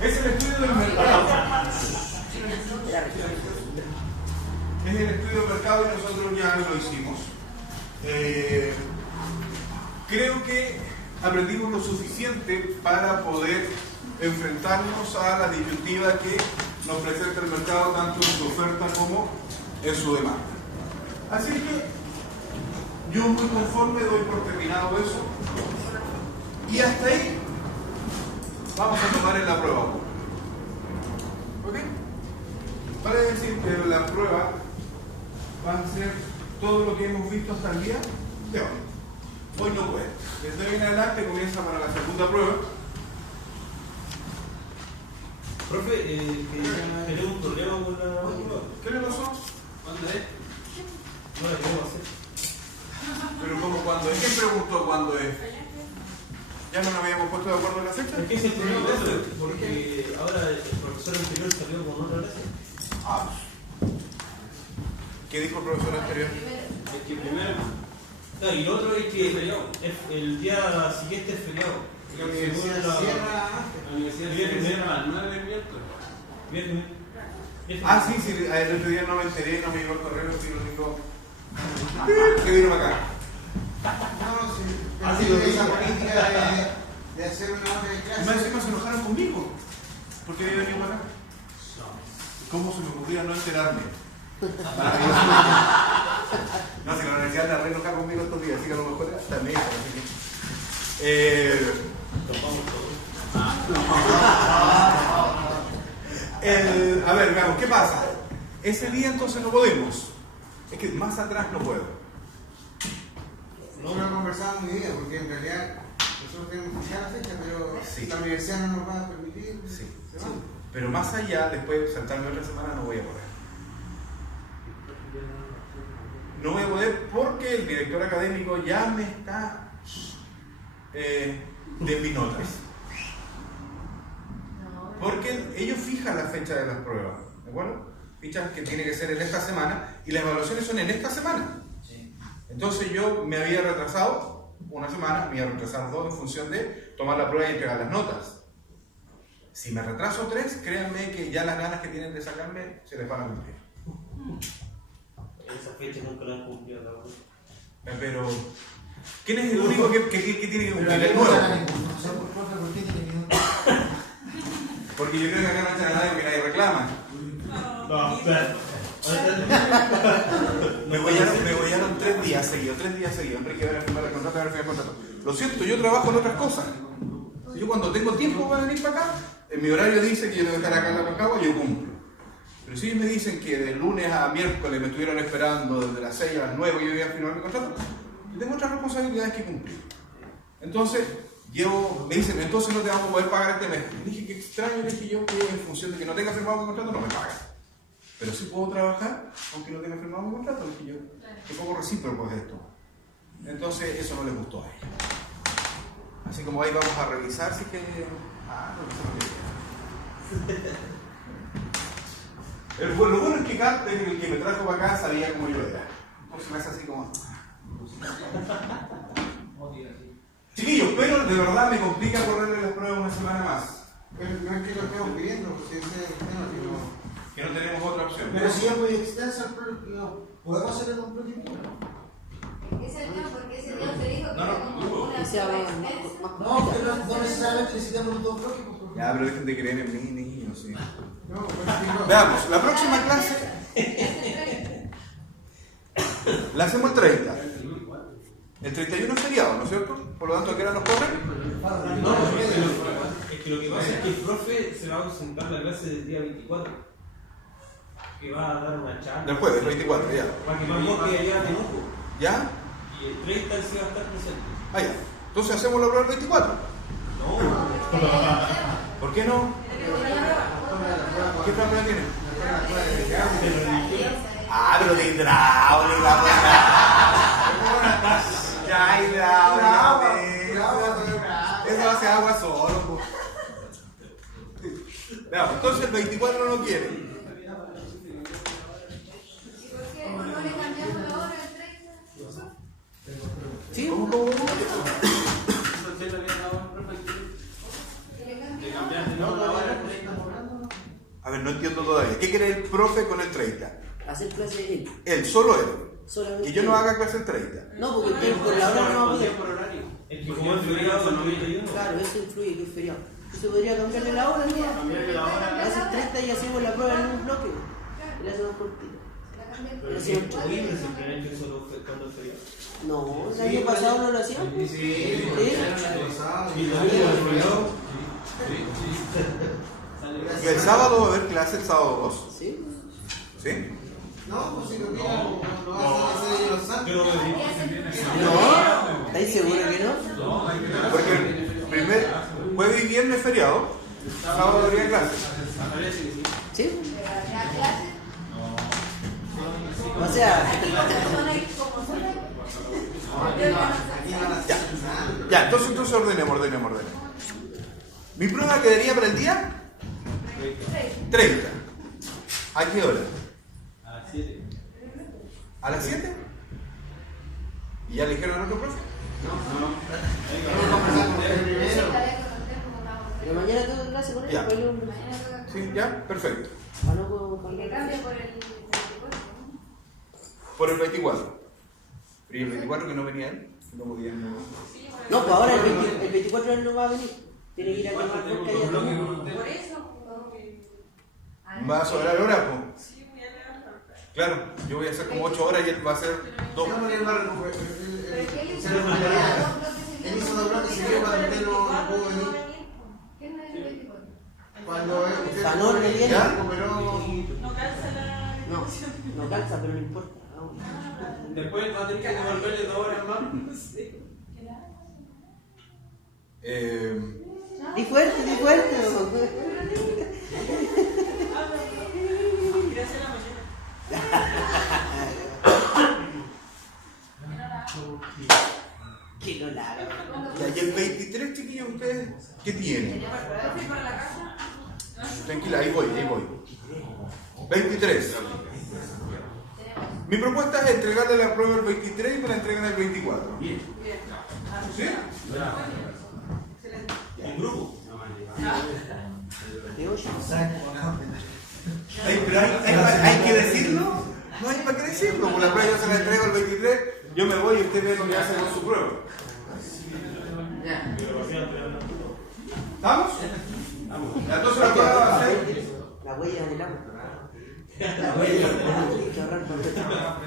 Es el estudio del mercado. Es el estudio del mercado y nosotros ya lo hicimos. Creo que aprendimos lo suficiente para poder enfrentarnos a la disyuntiva que nos presenta el mercado tanto en su oferta como en su demanda. Así que yo muy conforme doy por terminado eso y hasta ahí vamos a tomar en la prueba. ¿Ok? Vale decir que la prueba va a ser todo lo que hemos visto hasta el día de hoy. Hoy no puede. Desde hoy en adelante comienza para la segunda prueba. Profe, tenemos un problema con la prueba. ¿Qué le pasó? ¿Cuándo es? No la queremos hacer. Pero ¿cómo cuándo es? ¿Quién preguntó cuándo es? ¿Ya no nos habíamos puesto de acuerdo en la fecha? Es que es el problema, porque ahora el profesor anterior salió con otra clase. Ah. ¿Qué dijo el profesor anterior? Es que primero. No, y lo otro es que el día siguiente es feriado. La universidad cierra antes. La universidad cierra a las 9 del miércoles. Ah, sí, el otro día no me enteré, no me llegó el correo, sí lo dijo. ¿Qué vino para acá? No, sí, pero esa política de hacer una hora de Y más clase. encima se enojaron conmigo. ¿Por qué había venido para acá? ¿Cómo se me ocurría no enterarme? No, si la universidad la re enoja conmigo estos días, así que a lo mejor también. A ver, veamos, ¿qué pasa? Ese día entonces no podemos. Es que más atrás no puedo. No lo conversamos muy bien, porque en realidad nosotros tenemos que fijar la fecha, pero Sí. la universidad no nos va a permitir. Sí. ¿Se va? Pero más allá, después saltarme otra semana, no voy a poder. No voy a poder porque el director académico ya me está de mis notas. Porque ellos fijan la fecha de las pruebas, ¿de acuerdo? Fichas que tiene que ser en esta semana y las evaluaciones son en esta semana. Entonces yo me había retrasado una semana, me iba a retrasar 2 en función de tomar la prueba y entregar las notas. Si me retraso 3, créanme que ya las ganas que tienen de sacarme se les van a cumplir. Esa fecha nunca la han cumplido, la verdad. Pero, ¿quién es el único que tiene que cumplir? El Pero nuevo. ¿por qué tiene que Porque yo creo que acá no echan a nadie porque nadie reclama. No, espera. Me gollaron 3 días seguidos, Enrique, a firmar el contrato, a firmar el contrato. Lo siento, yo trabajo en otras cosas. Yo cuando tengo tiempo para venir para acá, en mi horario dice que yo debo estar acá en la Concagua, yo cumplo. Pero si ellos me dicen que de lunes a miércoles me estuvieron esperando desde las 6 a las 9 y yo iba a firmar mi contrato, yo tengo otras responsabilidades que cumplir. Entonces, me dicen, entonces no te vamos a poder pagar este mes. Y dije, qué extraño, le dije yo, que en función de que no tenga firmado mi contrato no me pagan. Pero sí puedo trabajar aunque no tenga firmado mi contrato, dije yo. Qué poco recíproco es esto. Entonces, eso no les gustó a ellos. Así como ahí vamos a revisar si es que... Lo bueno es que Kat, el que me trajo para acá, sabía cómo yo era. Entonces me hace así como... Chiquillos, pero de verdad me complica correrle las pruebas una semana más. Pero no es que lo estemos pidiendo, porque ese es el tema, Que no tenemos otra opción. pero si es muy extensa el proyecto, ¿podemos hacerle un proyecto? Es el tema porque ese día te dijo que No, era como una prueba extensa. No, pero no necesariamente necesitamos los dos bloques. Ya, pero dejen de creer en mí, niños, sí. No, pues, Veamos, la próxima clase la hacemos el 30. El 31 es feriado, ¿no es cierto? Por lo tanto, ¿a qué hora nos corren? No, es que lo que pasa es que el profe se va a ausentar la clase del día 24. Que va a dar una charla. Del jueves, 24, ya. Para que vamos que allá Temuco. ¿Ya? Y el 30 él sí va a estar presente. Ah, ya. Entonces hacemos la prueba el 24. No. ¿Por qué no? ¿Qué prueba tiene? Ah, pero de hidráulica, pues. Ya, hidráulica. Eso hace agua solo, pues. Veamos, entonces el 24 no quiere. ¿Y por qué no le cambiamos la hora al 30? Sí. ¿Cómo? Entonces le había dado un profe de cambiar de nuevo la hora. A ver, no entiendo todavía. ¿Qué quiere el profe con el 30? Hacer clase él. Él, solo él. Solamente Que yo él. no haga clase el 30. No, porque por la hora no va a poder. Por horario. Es que como es feriado, son 91. Claro, eso influye, que es feriado. Se podría cambiarle la hora, ¿no? Cambiarle la hora. Hace 30 y hacemos la prueba en un bloque. Y la hacemos cortita. Pero siempre siempre han hecho eso cuando es feriado. No, el año pasado no lo hacían. Sí, Y el sábado va a haber clase el sábado 2. Sí. ¿Sí? no, pues si lo mira, lo vas a hacer los santos. Yo lo veo. No, ¿estáis seguros que no? Porque el primer jueves y viernes es feriado, sábado habría clase. ¿Sí? O sea, Ya, entonces ordenemos. ¿Mi prueba quedaría para el día? 30. ¿A qué hora? A las 7. ¿A las 7? ¿Y ya le dijeron al otro profe? pero mañana tengo clase con él. Ya. pues, Sí, ya, perfecto. Ah, no puedo cambiar. Que cambie por el 24. Por el 24. ¿Y el 24 que no venía él? No podía, no. No, pues ahora el 24 él no va a venir. Tiene que ir a quemar porque allá está. Por eso. ¿Va a sobrar hora? Pues? Claro, yo voy a hacer como 8 horas y él va a hacer 2. No, porque él va a recuperar. Pero es que ellos Se recuperaría. Él hizo dos bloques y se yo cuando usted no pudo venir. ¿Quién es el 24? Cuando usted Fanor le viene. ya recuperó. No calza, pero no importa. Después va a tener que devolverle 2 horas más. Di fuerte, di fuerte. Que no la haga. Ya, y el 23, chiquillos, ¿ustedes qué tienen? Tranquila, ahí voy. 23. Mi propuesta es entregarle la prueba el 23 y me la entregan el 24. Bien. ¿Sí? En grupo. De 8. Pero hay que decirlo. No hay para qué decirlo. Por la prueba yo se la entrego el 23, yo me voy y usted ve lo que hace con su prueba. ¿Estamos? Entonces la prueba va a ser... La huella del agua. La huella del agua. Hay que ahorrar por eso. La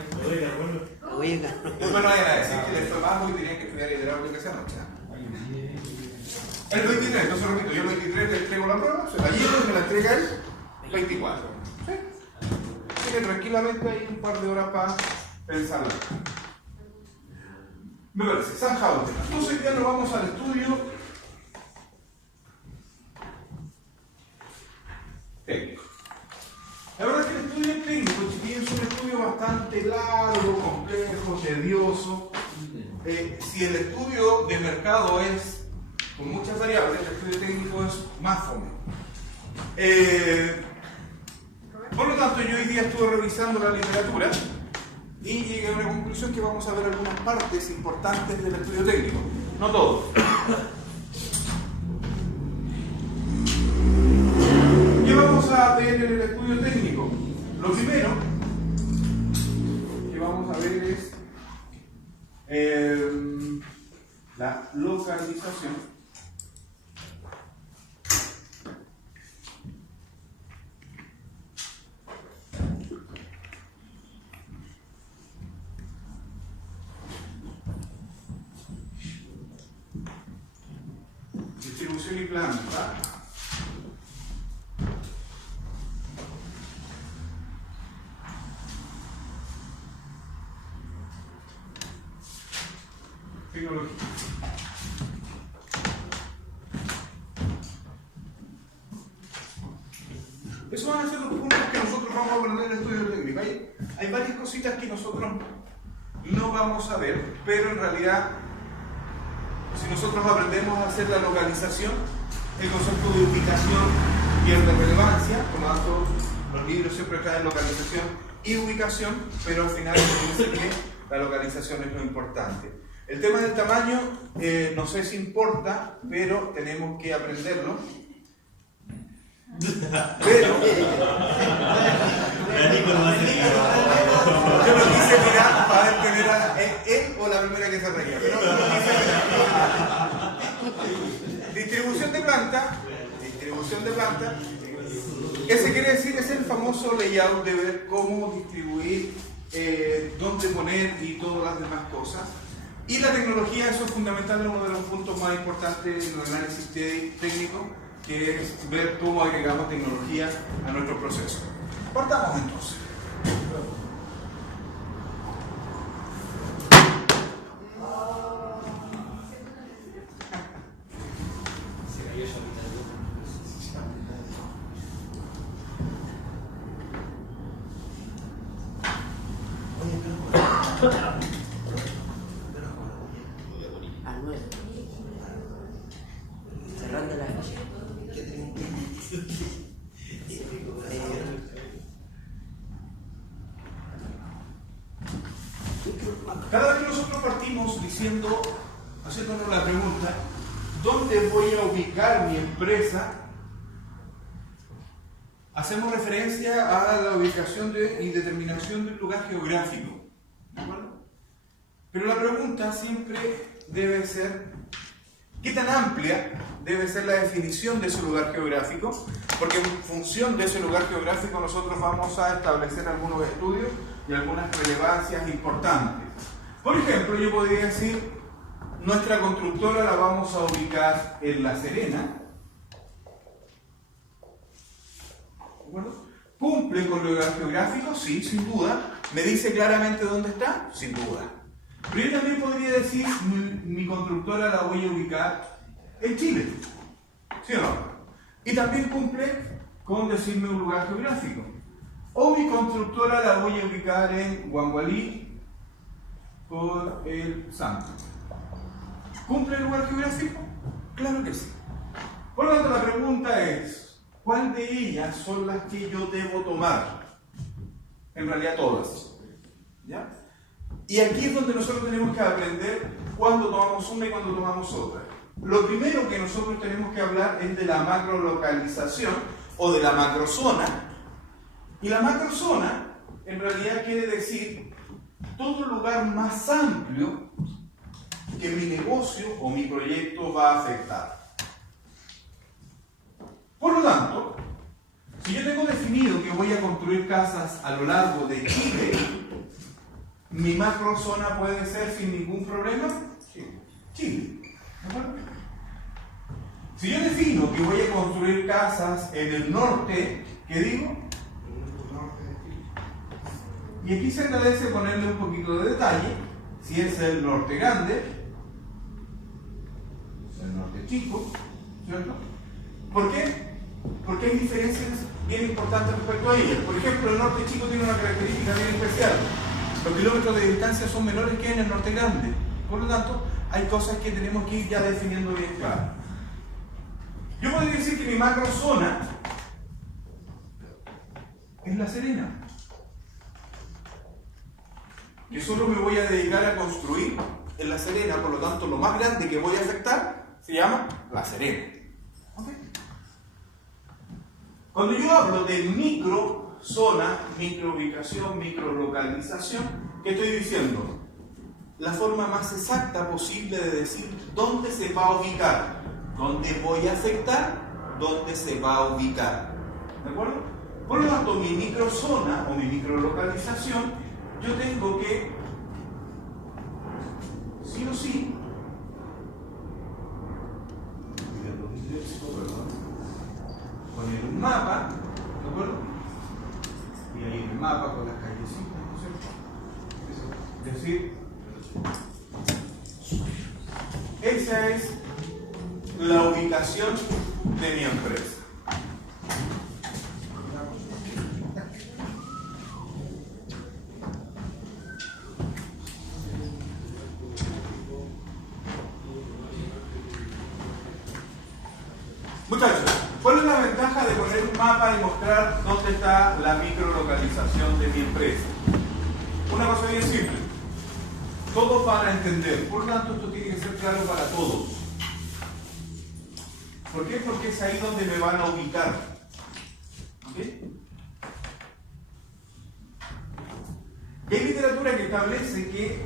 huella del agua. Después no vayan a decir que les fue bajo y tenían que estudiar hidráulica esa noche. El 23, entonces repito, yo el 23 le entrego la prueba, se la llevo y me la entrega el 24. ¿Sí? Así que tranquilamente hay un par de horas para pensarla. Me parece, zanjado. Entonces ya nos vamos al estudio técnico. La verdad es que el estudio técnico, chiquillos, es un estudio bastante largo, complejo, tedioso. Si el estudio de mercado es con muchas variables, el estudio técnico es más fome. Por lo tanto, yo hoy día estuve revisando la literatura y llegué a una conclusión que vamos a ver algunas partes importantes del estudio técnico, no todo. ¿Qué vamos a ver en el estudio técnico? Lo primero que vamos a ver es la localización. Distribución y planta. Tecnología. Esos van a ser los puntos que nosotros vamos a aprender en el estudio técnico. Hay varias cositas que nosotros no vamos a ver, pero en realidad, si nosotros aprendemos a hacer la localización, el concepto de ubicación pierde relevancia. Por lo tanto, los libros siempre traen localización y ubicación, pero al final se dice que la localización es lo importante. El tema del tamaño, no sé si importa, pero tenemos que aprenderlo. Pero yo lo quise mirar para ver quién era él o la primera que se reía. Pero no lo quise mirar. Distribución de planta. Ese quiere decir, es el famoso layout de ver cómo distribuir, dónde poner y todas las demás cosas. Y la tecnología, eso es fundamental, es uno de los puntos más importantes en el análisis técnico, que es ver cómo agregamos tecnología a nuestro proceso. Partamos entonces. Al 9. Cerrando la calle. Cada vez que nosotros partimos diciendo, haciéndonos la pregunta, ¿dónde voy a ubicar mi empresa? Hacemos referencia a la ubicación y determinación del lugar geográfico. ¿De acuerdo? Pero la pregunta siempre debe ser, ¿qué tan amplia debe ser la definición de ese lugar geográfico? Porque en función de ese lugar geográfico nosotros vamos a establecer algunos estudios y algunas relevancias importantes. Por ejemplo, yo podría decir, nuestra constructora la vamos a ubicar en La Serena. ¿De acuerdo? ¿Cumple con el lugar geográfico? Sí, sin duda. ¿Me dice claramente dónde está? Sin duda. Pero yo también podría decir, mi constructora la voy a ubicar en Chile. ¿Sí o no? Y también cumple con decirme un lugar geográfico. O mi constructora la voy a ubicar en Guangualí por el Santo. ¿Cumple el lugar geográfico? Claro que sí. Por lo tanto, la pregunta es, ¿cuál de ellas son las que yo debo tomar? En realidad todas. ¿Ya? Y aquí es donde nosotros tenemos que aprender cuándo tomamos una y cuándo tomamos otra. Lo primero que nosotros tenemos que hablar es de la macrolocalización o de la macrozona. Y la macrozona en realidad quiere decir todo lugar más amplio que mi negocio o mi proyecto va a afectar. Por lo tanto, si yo tengo definido que voy a construir casas a lo largo de Chile, mi macrozona puede ser sin ningún problema Chile. ¿De acuerdo? Si yo defino que voy a construir casas en el norte, ¿qué digo? Y aquí se agradece ponerle un poquito de detalle, si es el norte grande, el norte chico, ¿cierto? ¿Por qué? Porque hay diferencias bien importantes respecto a ellas. Por ejemplo, el norte chico tiene una característica bien especial. Los kilómetros de distancia son menores que en el norte grande. Por lo tanto, hay cosas que tenemos que ir ya definiendo bien claro. Yo podría decir que mi macrozona es La Serena. Que solo me voy a dedicar a construir en La Serena, por lo tanto, lo más grande que voy a afectar se llama La Serena. ¿Okay? Cuando yo hablo de microzona, microubicación, microlocalización, ¿qué estoy diciendo? La forma más exacta posible de decir dónde se va a ubicar, dónde voy a afectar, dónde se va a ubicar. ¿De acuerdo? Por lo tanto, mi microzona o mi microlocalización, yo tengo que, sí o sí, poner un mapa, ¿de acuerdo? Y ahí el mapa con las callecitas, ¿no es cierto? Es decir, esa es la ubicación de mi empresa. Muchachos, ¿cuál es la ventaja de poner un mapa y mostrar dónde está la microlocalización de mi empresa? Una cosa bien simple. Todos van a entender. Por lo tanto, esto tiene que ser claro para todos. ¿Por qué? Porque es ahí donde me van a ubicar. ¿Ok? Y hay literatura que establece que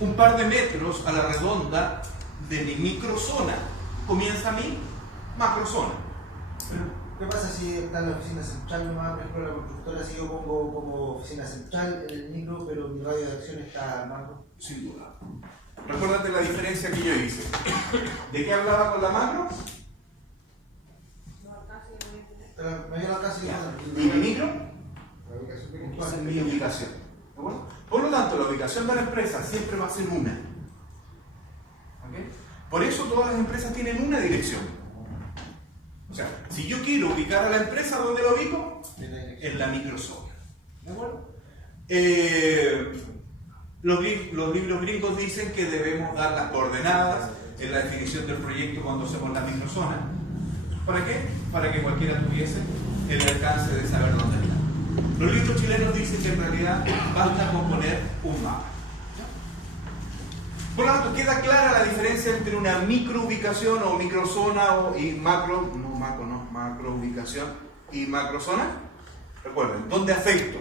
un par de metros a la redonda de mi microzona comienza mi macrozona. ¿Qué pasa si está en la oficina central nomás, por ejemplo, la constructora, si yo pongo como oficina central en el micro, pero mi radio de acción está macro? Sin duda. Recuérdate la diferencia que yo hice. ¿De qué hablaba con la macro? Me dio la casa ¿Y mi micro? Mi ubicación. ¿De acuerdo? Por lo tanto, la ubicación de la empresa siempre va a ser una. ¿Okay? Por eso todas las empresas tienen una dirección. O sea, si yo quiero ubicar a la empresa, ¿dónde la ubico? En la microzona. ¿De acuerdo? Los libros gringos dicen que debemos dar las coordenadas en la definición del proyecto cuando hacemos la microzona. ¿Para qué? Para que cualquiera tuviese el alcance de saber dónde está. Los libros chilenos dicen que en realidad basta con poner un mapa. Por lo tanto, queda clara la diferencia entre una microubicación o microzona y macroubicación y macrozona. Recuerden, ¿dónde afecto?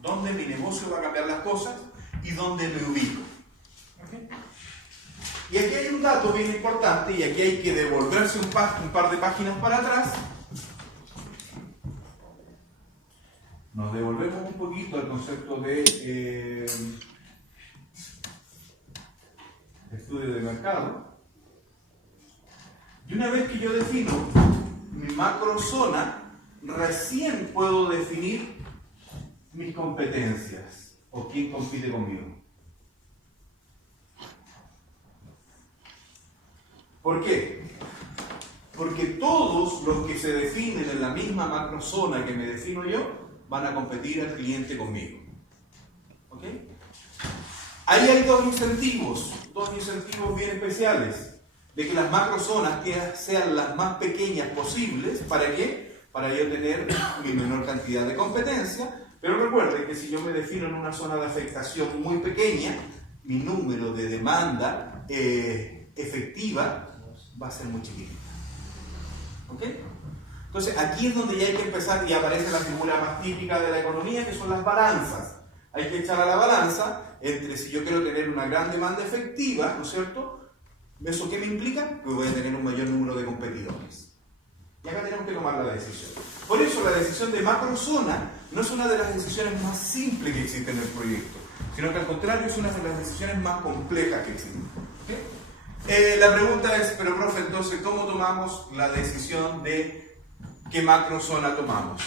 ¿Dónde mi negocio va a cambiar las cosas? Y dónde me ubico. ¿Okay? Y aquí hay un dato bien importante y aquí hay que devolverse un par de páginas para atrás. Nos devolvemos un poquito al concepto de estudio de mercado. Y una vez que yo defino mi macrozona, recién puedo definir mis competencias o quién compite conmigo. ¿Por qué? Porque todos los que se definen en la misma macrozona que me defino yo van a competir al cliente conmigo. ¿Ok? Ahí hay dos incentivos bien especiales, de que las macrozonas sean las más pequeñas posibles. ¿Para qué? Para yo tener mi menor cantidad de competencia. Pero recuerden que si yo me defino en una zona de afectación muy pequeña, mi número de demanda efectiva va a ser muy chiquitita. ¿Ok? Entonces aquí es donde ya hay que empezar y aparece la figura más típica de la economía, que son las balanzas. Hay que echar a la balanza entre si yo quiero tener una gran demanda efectiva, ¿no es cierto? ¿Eso qué me implica? Que voy a tener un mayor número de competidores. Y acá tenemos que tomar la decisión. Por eso la decisión de macrozona no es una de las decisiones más simples que existen en el proyecto, sino que al contrario es una de las decisiones más complejas que existen. ¿Okay? La pregunta es, pero profe, entonces, ¿cómo tomamos la decisión de qué macrozona tomamos?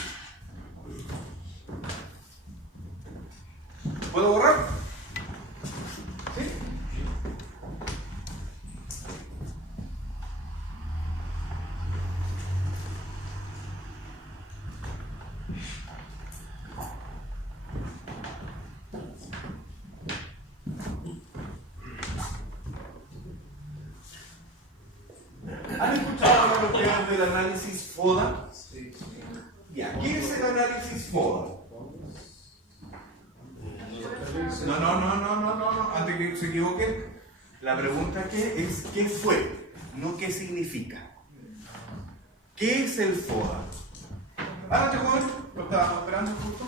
¿Puedo borrar? ¿Sí? ¿Han escuchado hablar ustedes del análisis FODA? Sí. Ya, ¿qué es el análisis FODA? No, antes que se equivoquen, la pregunta que es ¿qué fue? No ¿qué significa? ¿Qué es el FODA? Adelante, joven, lo estábamos esperando justo.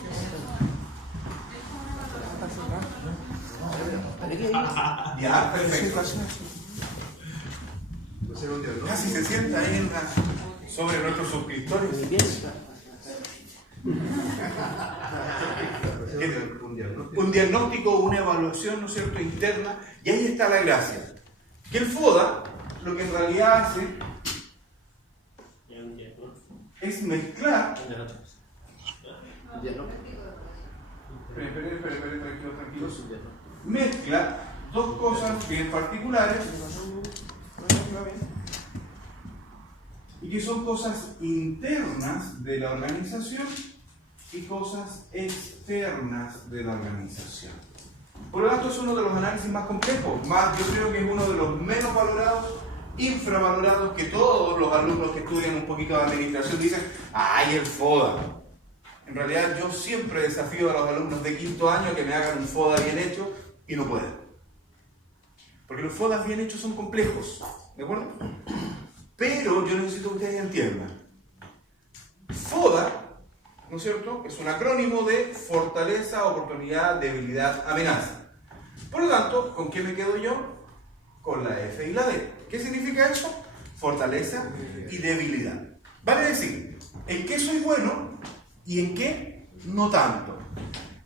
Ya, perfecto. Casi se sienta ahí sobre nuestros suscriptores. Un diagnóstico, una evaluación, ¿no es cierto?, interna, y ahí está la gracia. Que el FODA lo que en realidad hace es mezclar. Tranquilo. Mezcla dos cosas bien particulares y que son cosas internas de la organización y cosas externas de la organización. Por lo tanto, es uno de los análisis más complejos, yo creo que es uno de los menos valorados, infravalorados, que todos los alumnos que estudian un poquito de administración dicen, ¡ay, el FODA! En realidad, yo siempre desafío a los alumnos de quinto año que me hagan un FODA bien hecho, y no pueden. Porque los FODAs bien hechos son complejos, ¿de acuerdo? Pero yo necesito que ustedes entiendan. FODA, ¿no es cierto?, es un acrónimo de fortaleza, oportunidad, debilidad, amenaza. Por lo tanto, ¿con qué me quedo yo? Con la F y la D. ¿Qué significa eso? Fortaleza y debilidad. Vale decir, ¿en qué soy bueno y en qué no tanto?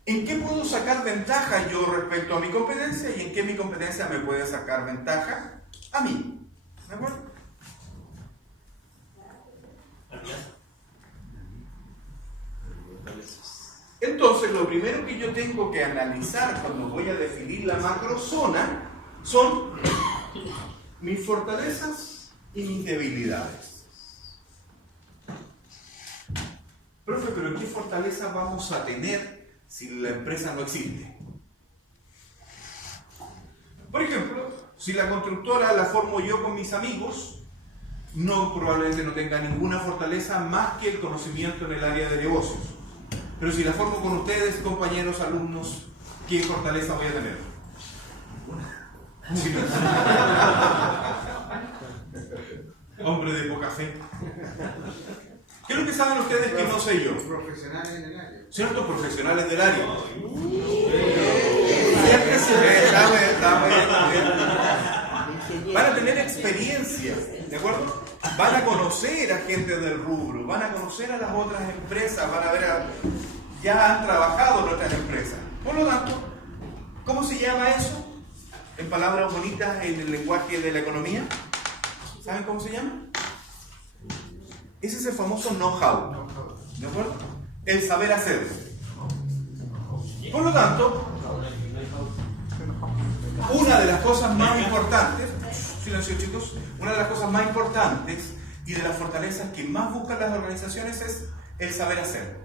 ¿En qué puedo sacar ventaja yo respecto a mi competencia y en qué mi competencia me puede sacar ventaja a mí? ¿De acuerdo? Entonces, lo primero que yo tengo que analizar cuando voy a definir la macrozona son mis fortalezas y mis debilidades. Profe, ¿pero qué fortaleza vamos a tener si la empresa no existe? Por ejemplo, si la constructora la formo yo con mis amigos, probablemente no tenga ninguna fortaleza más que el conocimiento en el área de negocios. Pero si la formo con ustedes, compañeros, alumnos, ¿qué fortaleza voy a tener? Hombre de poca fe. ¿Qué es lo que saben ustedes que no sé yo? Profesionales en el área. ¿Cierto? Profesionales del área. Está bien. Van a tener experiencia, ¿de acuerdo? Van a conocer a gente del rubro, van a conocer a las otras empresas, van a ver ya han trabajado en otras empresas. Por lo tanto, ¿cómo se llama eso? En palabras bonitas, en el lenguaje de la economía. ¿Saben cómo se llama? Ese es el famoso know-how, ¿de acuerdo? El saber hacer. Por lo tanto, una de las cosas más importantes, silencio chicos, una de las cosas más importantes y de las fortalezas que más buscan las organizaciones es el saber hacer.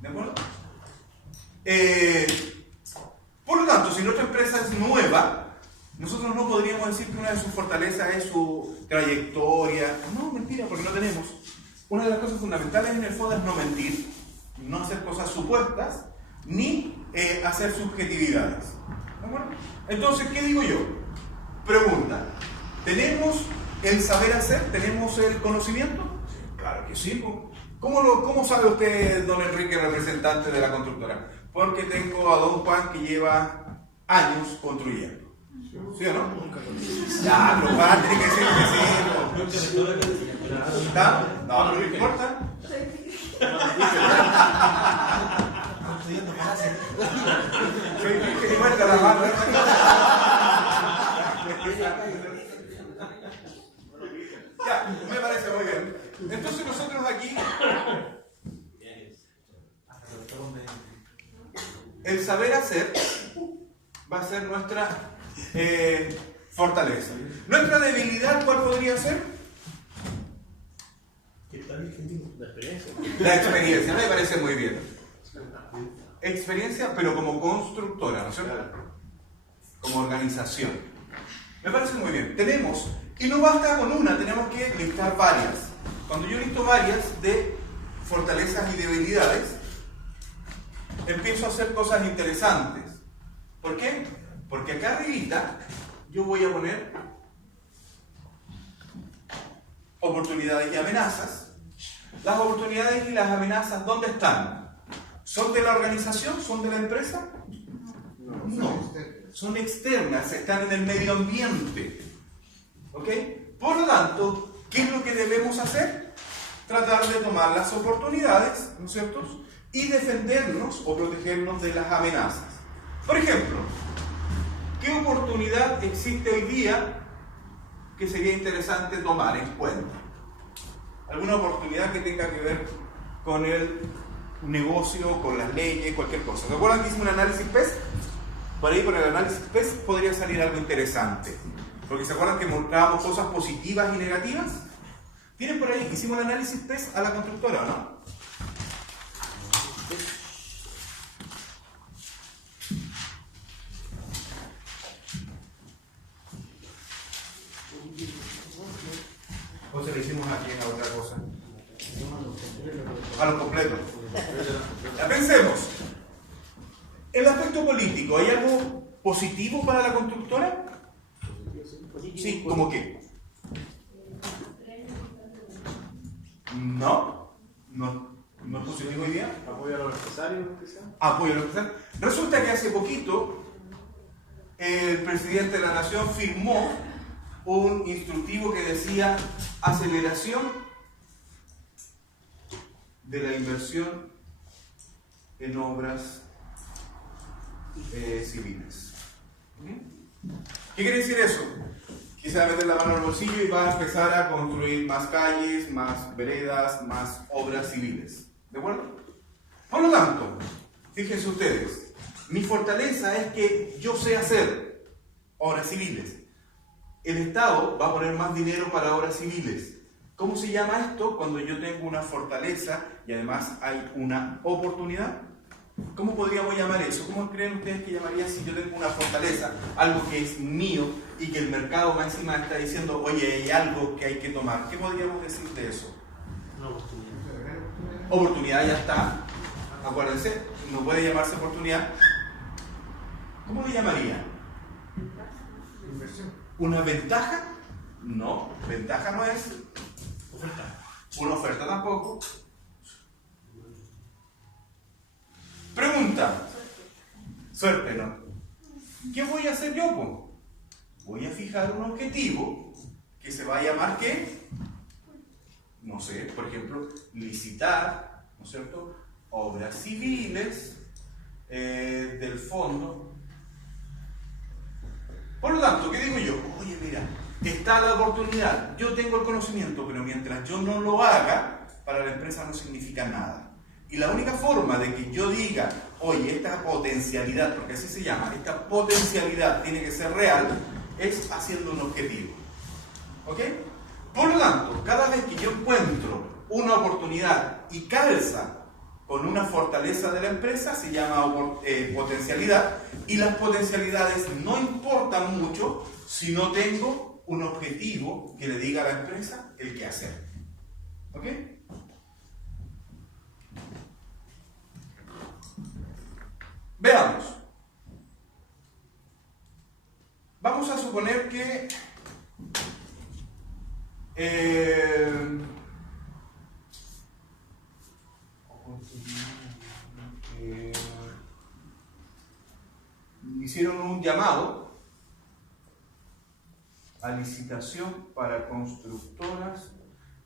¿De acuerdo? Por lo tanto, si nuestra empresa es nueva, nosotros no podríamos decir que una de sus fortalezas es su trayectoria. No, mentira, porque no tenemos. Una de las cosas fundamentales en el FODA es no mentir, no hacer cosas supuestas, ni hacer subjetividades. ¿De acuerdo? Entonces, ¿qué digo yo? Pregunta, ¿tenemos el saber hacer? ¿Tenemos el conocimiento? Claro que sí. ¿Cómo sabe usted, don Enrique, representante de la constructora? Porque tengo a don Juan que lleva años construyendo. ¿Sí o no? Ya, pero Juan tiene que decir que sí. ¿Está? No, pero no importa. Soy virgen y muerta la mano. Ya, me parece muy bien. Entonces nosotros aquí, el saber hacer va a ser nuestra fortaleza. Nuestra debilidad, ¿cuál podría ser? La experiencia. La experiencia, me parece muy bien. Experiencia, pero como constructora, ¿no es cierto? Como organización. Me parece muy bien. Tenemos, y no basta con una, tenemos que listar varias. Cuando yo listo varias de fortalezas y debilidades, empiezo a hacer cosas interesantes. ¿Por qué? Porque acá arribita yo voy a poner oportunidades y amenazas. Las oportunidades y las amenazas, ¿dónde están? ¿Son de la organización? ¿Son de la empresa? No, son externas, están en el medio ambiente. ¿Ok? Por lo tanto, ¿qué es lo que debemos hacer? Tratar de tomar las oportunidades, ¿no es cierto? Y defendernos o protegernos de las amenazas. Por ejemplo, ¿qué oportunidad existe hoy día que sería interesante tomar en cuenta? ¿Alguna oportunidad que tenga que ver con el negocio, con las leyes, cualquier cosa? ¿Se acuerdan que hicimos un análisis PES? Por ahí, por el análisis PES podría salir algo interesante. Porque ¿se acuerdan que mostrábamos cosas positivas y negativas? ¿Tienen por ahí? Hicimos el análisis PES a la constructora, ¿no? ¿O se lo hicimos aquí a otra cosa? A lo completo. Ya pensemos. El aspecto político, ¿hay algo positivo para la constructora? Sí, ¿cómo qué? No es positivo hoy día. Apoyo a los empresarios, que sea. Apoyo a los empresarios. Resulta que hace poquito el presidente de la Nación firmó un instructivo que decía aceleración de la inversión en obras civiles. ¿Qué quiere decir eso? Que se va a meter la mano al bolsillo y va a empezar a construir más calles, más veredas, más obras civiles. ¿De acuerdo? Por lo tanto, fíjense ustedes, mi fortaleza es que yo sé hacer obras civiles. El Estado va a poner más dinero para obras civiles. ¿Cómo se llama esto? Cuando yo tengo una fortaleza y además hay una oportunidad. ¿Cómo podríamos llamar eso? ¿Cómo creen ustedes que llamaría si yo tengo una fortaleza? Algo que es mío y que el mercado más encima está diciendo, oye, hay algo que hay que tomar. ¿Qué podríamos decir de eso? Una oportunidad. Oportunidad ya está. Acuérdense, no puede llamarse oportunidad. ¿Cómo le llamaría? Inversión. ¿Una ventaja? No, ventaja no es. Oferta. Una oferta tampoco. Pregunta. Suerte, ¿no? ¿Qué voy a hacer yo, po? Voy a fijar un objetivo que se va a llamar ¿qué? No sé, por ejemplo, licitar, ¿no es cierto? Obras civiles del fondo. Por lo tanto, ¿qué digo yo? Oye, mira, está la oportunidad, yo tengo el conocimiento, pero mientras yo no lo haga, para la empresa no significa nada. Y la única forma de que yo diga, oye, esta potencialidad, porque así se llama, esta potencialidad tiene que ser real, es haciendo un objetivo. ¿Ok? Por lo tanto, cada vez que yo encuentro una oportunidad y calza con una fortaleza de la empresa, se llama potencialidad, y las potencialidades no importan mucho si no tengo un objetivo que le diga a la empresa el qué hacer. ¿Ok? Veamos. Vamos a suponer que hicieron un llamado a licitación para constructoras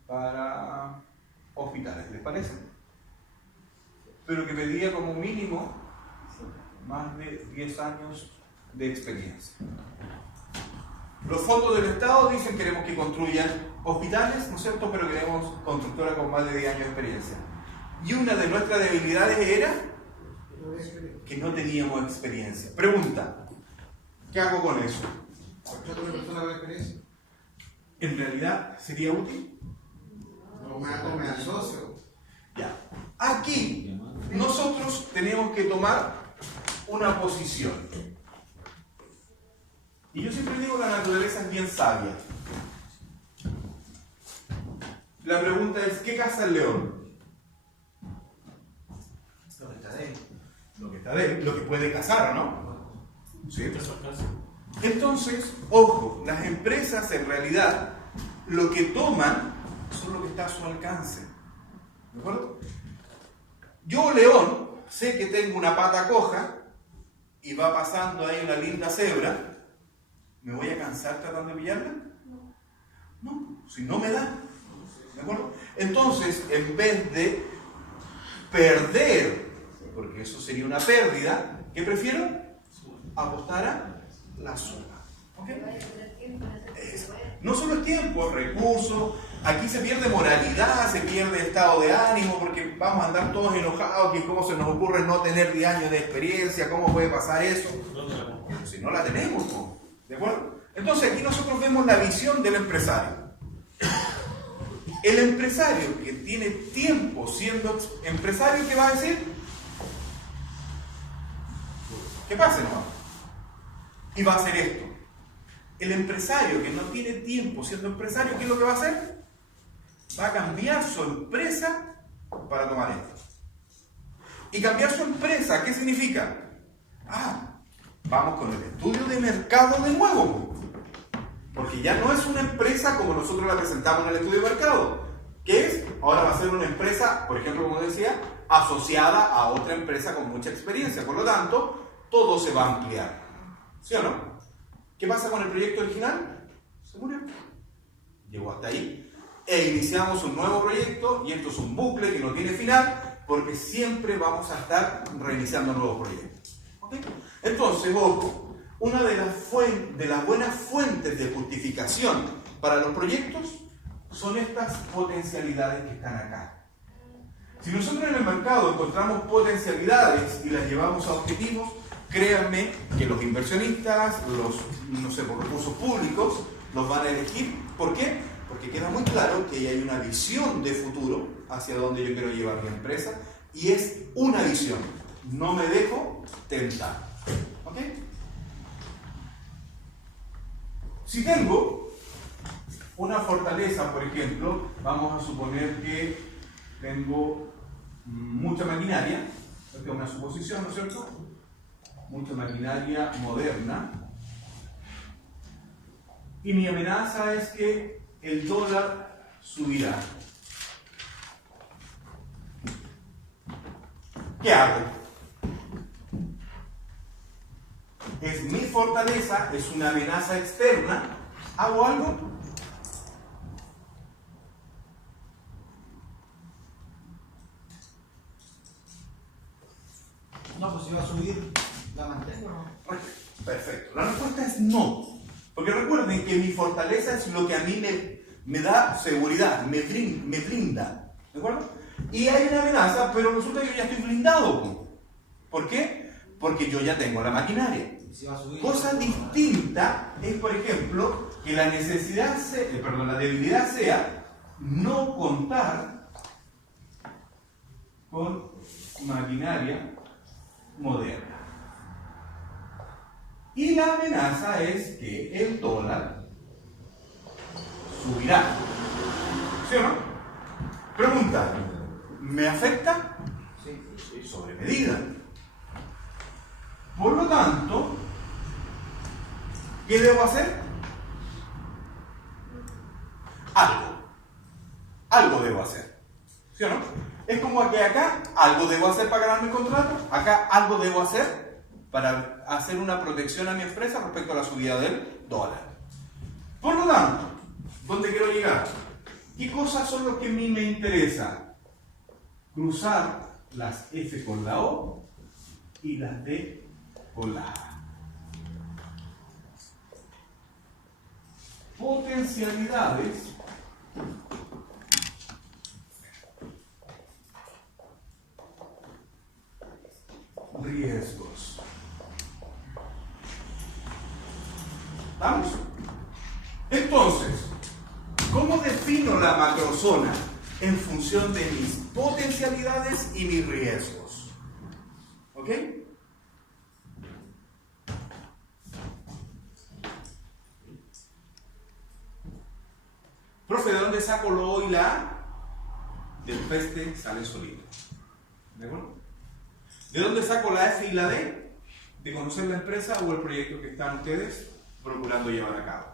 para hospitales, ¿les parece? Pero que pedía como mínimo más de 10 años de experiencia. Los fondos del Estado dicen que queremos que construyan hospitales, ¿no es cierto? Pero queremos constructoras con más de 10 años de experiencia. Y una de nuestras debilidades era que no teníamos experiencia. Pregunta, ¿qué hago con eso? ¿Contrato a una persona con experiencia? ¿En realidad sería útil? No me asocio. Ya. Aquí nosotros tenemos que tomar una posición. Y yo siempre digo que la naturaleza es bien sabia. La pregunta es, ¿qué caza el león? Lo que está dentro. Lo que está dentro, lo que puede cazar, ¿o no? Sí. Eso es caso. Entonces, ojo, las empresas en realidad lo que toman son lo que está a su alcance. ¿De acuerdo? Yo, león, sé que tengo una pata coja y va pasando ahí una linda cebra. ¿Me voy a cansar tratando de pillarla? No, si no me da. ¿De acuerdo? Entonces, en vez de perder, porque eso sería una pérdida, ¿qué prefiero? Apostar a la suma. ¿Ok? No solo es tiempo, es recurso. Aquí se pierde moralidad, se pierde estado de ánimo, porque vamos a andar todos enojados, que cómo se nos ocurre no tener 10 años de experiencia, cómo puede pasar eso. Pero si no la tenemos, ¿no? ¿De acuerdo? Entonces aquí nosotros vemos la visión del empresario. El empresario que tiene tiempo siendo empresario, ¿qué va a decir? ¿Qué pasa, no? Y va a hacer esto. El empresario que no tiene tiempo siendo empresario, ¿qué es lo que va a hacer? Va a cambiar su empresa para tomar esto. Y cambiar su empresa, ¿qué significa? vamos con el estudio de mercado de nuevo. Porque ya no es una empresa como nosotros la presentamos en el estudio de mercado. ¿Qué es? Ahora va a ser una empresa, por ejemplo, como decía, asociada a otra empresa con mucha experiencia. Por lo tanto, todo se va a ampliar. ¿Sí o no? ¿Qué pasa con el proyecto original? Se murió. Llegó hasta ahí. E iniciamos un nuevo proyecto, y esto es un bucle que no tiene final, porque siempre vamos a estar reiniciando nuevos proyectos. ¿Okay? Entonces, ojo, una de las buenas fuentes de justificación para los proyectos son estas potencialidades que están acá. Si nosotros en el mercado encontramos potencialidades y las llevamos a objetivos, créanme que los inversionistas, los recursos públicos, los van a elegir. ¿Por qué? Porque queda muy claro que hay una visión de futuro hacia donde yo quiero llevar mi empresa, y es una visión. No me dejo tentar. ¿Ok? Si tengo una fortaleza, por ejemplo, vamos a suponer que tengo mucha maquinaria, esta es una suposición, ¿no es cierto? Mucha maquinaria moderna, y mi amenaza es que el dólar subirá. ¿Qué hago? Es mi fortaleza, es una amenaza externa. ¿Hago algo? No, pues si va a subir, ¿la mantengo o no? Perfecto. La respuesta es no. Porque recuerden que mi fortaleza es lo que a mí me da seguridad, me blinda. ¿De acuerdo? Y hay una amenaza, pero resulta que yo ya estoy blindado. ¿Por qué? Porque yo ya tengo la maquinaria. Si va a subir, Cosa distinta es, por ejemplo, que la la debilidad sea no contar con maquinaria moderna. Y la amenaza es que el dólar subirá. ¿Sí o no? Pregunta, ¿me afecta? Sí, sobre medida. Por lo tanto, ¿qué debo hacer? Algo debo hacer. ¿Sí o no? Es como que acá algo debo hacer para ganar mi contrato, acá algo debo hacer para hacer una protección a mi empresa respecto a la subida del dólar. Por lo tanto, ¿dónde quiero llegar? ¿Qué cosas son lo que a mí me interesa? Cruzar las F con la O y las D con la A. Potencialidades riesgos. ¿Vamos? Entonces, ¿cómo defino la macrozona? En función de mis potencialidades y mis riesgos. ¿Ok? Profe, ¿de dónde saco lo O y la A? Del peste sale solito. ¿De acuerdo? ¿De dónde saco la F y la D? De conocer la empresa o el proyecto que están ustedes procurando llevar a cabo.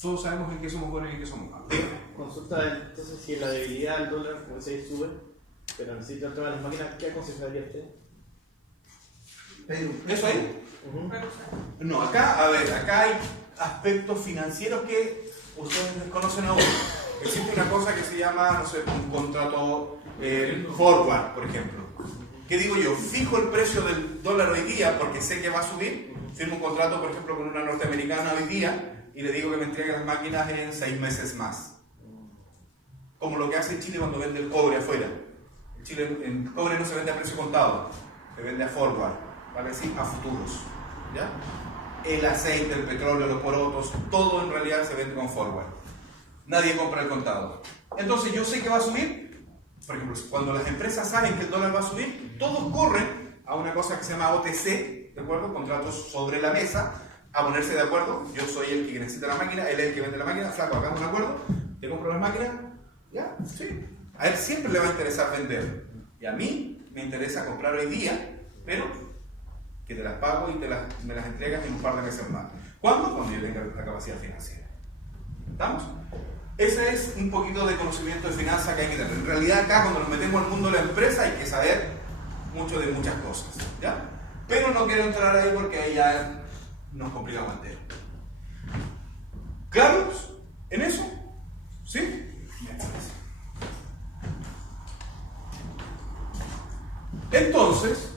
Todos sabemos en qué somos buenos y en qué somos malos. Consulta, entonces, si la debilidad del dólar, como se sube, pero necesita todas las máquinas, ¿qué aconsejaría usted? ¿Eso ahí? No, acá hay aspectos financieros que ustedes desconocen aún. Existe una cosa que se llama, no sé, un contrato forward, por ejemplo. ¿Qué digo yo? Fijo el precio del dólar hoy día porque sé que va a subir. Firmo un contrato, por ejemplo, con una norteamericana hoy día y le digo que me entregue las máquinas en 6 meses más. Como lo que hace Chile cuando vende el cobre afuera. En Chile el cobre no se vende a precio contado, se vende a forward, ¿vale? Así, a futuros. ¿Ya? El aceite, el petróleo, los porotos, todo en realidad se vende con forward. Nadie compra el contado. Entonces yo sé que va a subir. Por ejemplo, cuando las empresas saben que el dólar va a subir, todos corren a una cosa que se llama OTC, ¿de acuerdo? Contratos sobre la mesa, a ponerse de acuerdo. Yo soy el que necesita la máquina, él es el que vende la máquina. Flaco, hagamos un acuerdo, te compro las máquinas. ¿Ya? Sí. A él siempre le va a interesar vender. Y a mí me interesa comprar hoy día, pero que te las pago y me las entregas en un par de meses más. ¿Cuándo? Cuando yo tenga la capacidad financiera. ¿Estamos? Ese es un poquito de conocimiento de finanzas que hay que tener. En realidad acá cuando nos metemos al mundo de la empresa hay que saber mucho de muchas cosas, ¿ya? Pero no quiero entrar ahí porque ahí ya nos complicamos entero. ¿Claros en eso? ¿Sí? Bien. Entonces,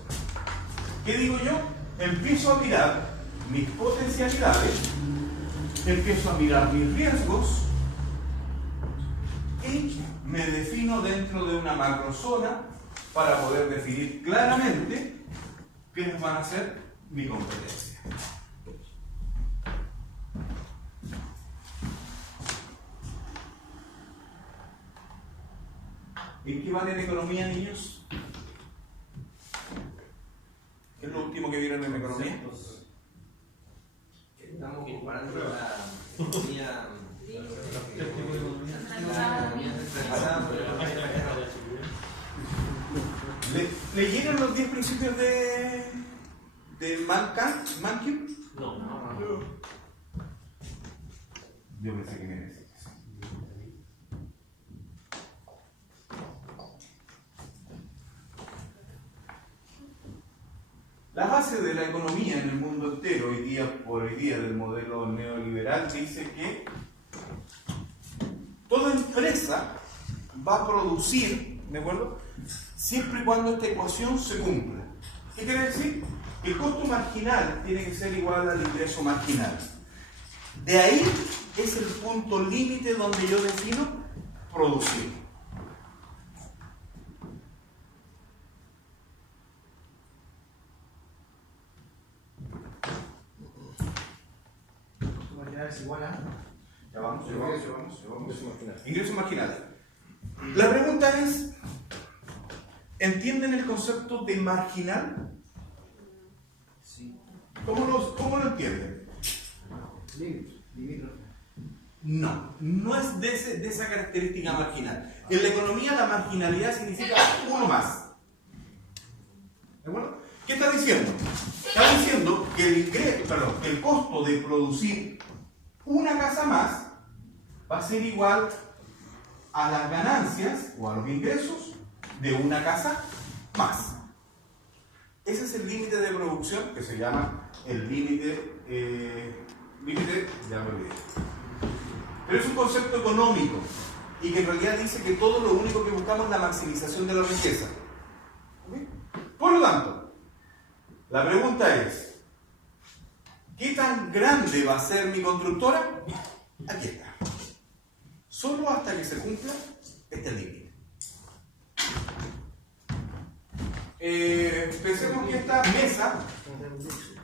¿qué digo yo? Empiezo a mirar mis potencialidades, empiezo a mirar mis riesgos y me defino dentro de una macrozona para poder definir claramente quiénes van a ser mi competencia. ¿En qué van en economía, niños? ¿Qué es lo último que vieron en economía? Estamos comparando la economía. ¿Leyeron los 10 principios de Mankiw? No. Yo pensé que me decías. La base de la economía en el mundo entero, hoy día del modelo neoliberal, dice que toda empresa va a producir, ¿de acuerdo?, siempre y cuando esta ecuación se cumpla. ¿Qué quiere decir? Que el costo marginal tiene que ser igual al ingreso marginal. De ahí es el punto límite donde yo defino producir. Es igual a Ya vamos. Ingreso marginal. La pregunta es, ¿entienden el concepto de marginal? sí. ¿Cómo lo entienden? Limítrofe. No es de esa característica marginal. En la economía la marginalidad significa uno más. ¿De acuerdo? ¿Qué está diciendo? Está diciendo que que el costo de producir una casa más va a ser igual a las ganancias o a los ingresos de una casa más. Ese es el límite de producción que se llama el límite, ya me olvidé. Pero es un concepto económico y que en realidad dice que todo lo único que buscamos es la maximización de la riqueza. ¿Okay? Por lo tanto, la pregunta es, ¿qué tan grande va a ser mi constructora? Aquí está. Solo hasta que se cumpla este límite. Pensemos en esta mesa.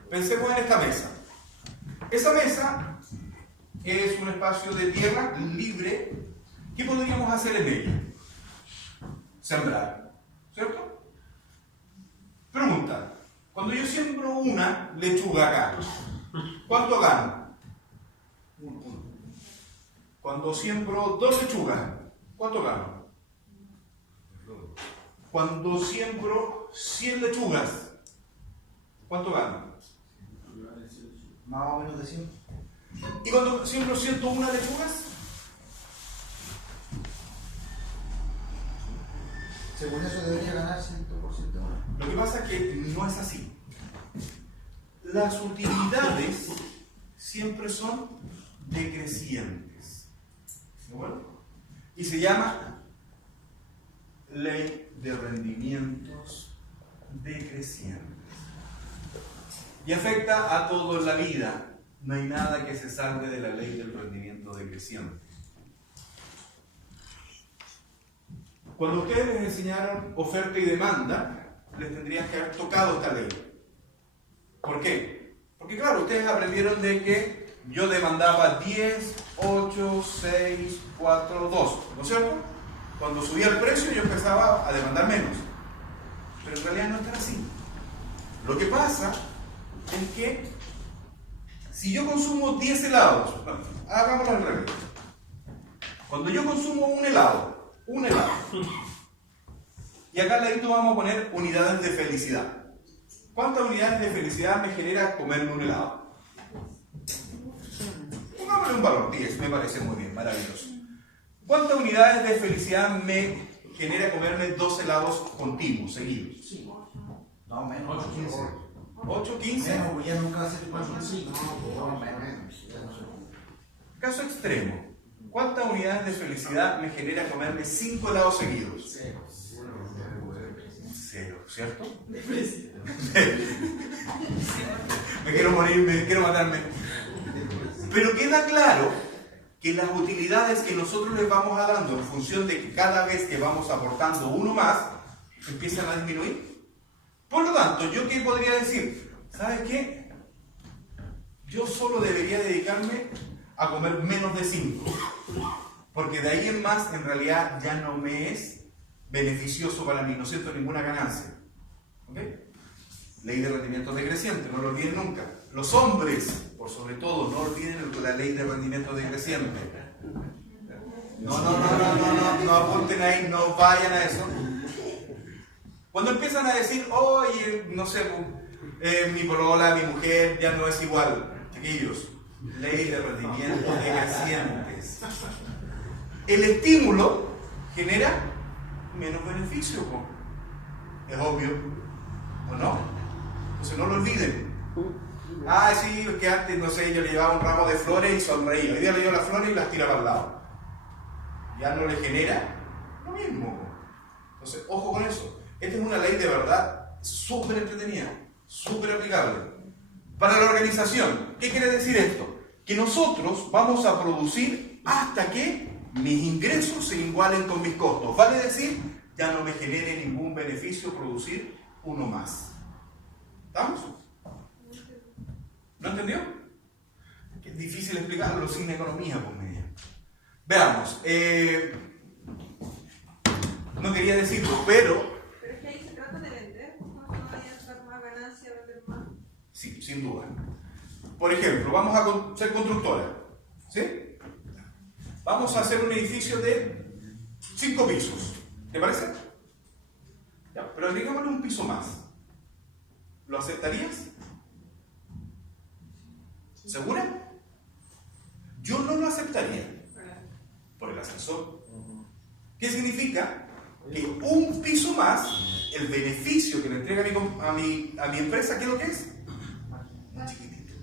Pensemos en esta mesa. Esa mesa es un espacio de tierra libre. ¿Qué podríamos hacer en ella? Sembrar. ¿Cierto? Pregunta. Cuando yo siembro una lechuga acá, ¿cuánto gano? Cuando siembro 2 lechugas, ¿cuánto gano? Cuando siembro 100 lechugas, ¿cuánto gano? Más o menos de 100. ¿Y cuando siembro 101 lechugas? Según eso debería ganar 100%. Lo que pasa es que no es así. Las utilidades siempre son decrecientes. ¿De acuerdo? Y se llama ley de rendimientos decrecientes. Y afecta a todo en la vida. No hay nada que se salve de la ley del rendimiento decreciente. Cuando ustedes les enseñaron oferta y demanda, les tendrían que haber tocado esta ley. ¿Por qué? Porque claro, ustedes aprendieron de que yo demandaba 10, 8, 6, 4, 2, ¿no es cierto? Cuando subía el precio yo empezaba a demandar menos. Pero en realidad no es así. Lo que pasa es que si yo consumo 10 helados, bueno, hagámoslo al revés. Cuando yo consumo un helado, y acá al ladito vamos a poner unidades de felicidad. ¿cuántas unidades de felicidad me genera comerme un helado? Pongámosle un valor, 10, me parece muy bien, maravilloso. ¿Cuántas unidades de felicidad me genera comerme 2 helados continuos, seguidos? No, menos, 15. 8, 15. Menos, pues ya nunca va a ser igual que 5. No, menos. Caso extremo. ¿Cuántas unidades de felicidad me genera comerme 5 helados seguidos? 0, ¿cierto? Me quiero morir, me quiero matarme. Pero queda claro que las utilidades que nosotros les vamos a dando en función de que cada vez que vamos aportando uno más, empiezan a disminuir. Por lo tanto, ¿yo qué podría decir? ¿Sabes qué? Yo solo debería dedicarme a comer menos de 5. Porque de ahí en más, en realidad, ya no me es beneficioso para mí, no siento ninguna ganancia. ¿Ok? Ley de rendimiento decreciente, no lo olviden nunca. Los hombres, por sobre todo, no olviden la ley de rendimiento decreciente. No apunten ahí, no vayan a eso. Cuando empiezan a decir, oye, no sé, mi polola, mi mujer, ya no es igual. Chiquillos, ley de rendimiento decrecientes. El estímulo genera menos beneficio, ¿no? Es obvio, ¿o no? Entonces no lo olviden. Ah, sí, es que antes, no sé, yo le llevaba un ramo de flores y sonreía. Hoy día le llevo las flores y las tira para el lado. Ya no le genera lo mismo. Entonces, ojo con eso. Esta es una ley de verdad súper entretenida, súper aplicable. Para la organización, ¿qué quiere decir esto? Que nosotros vamos a producir hasta que mis ingresos se igualen con mis costos. Vale decir, ya no me genere ningún beneficio producir uno más. ¿Estamos? ¿No entendió? Es difícil explicarlo sin economía, pues media. Veamos. No quería decirlo, pero... Pero es que ahí se trata de vender, no vaya a sacar más ganancia, vender más. Sí, sin duda. Por ejemplo, vamos a ser constructora. ¿Sí? Vamos a hacer un edificio de 5 pisos. ¿Te parece? Ya, pero agregámosle un piso más. ¿Lo aceptarías? ¿Segura? Yo no lo aceptaría. Por el ascensor. ¿Qué significa? Que un piso más, el beneficio que le entrega a mi empresa, ¿qué es lo que es? Más chiquitito.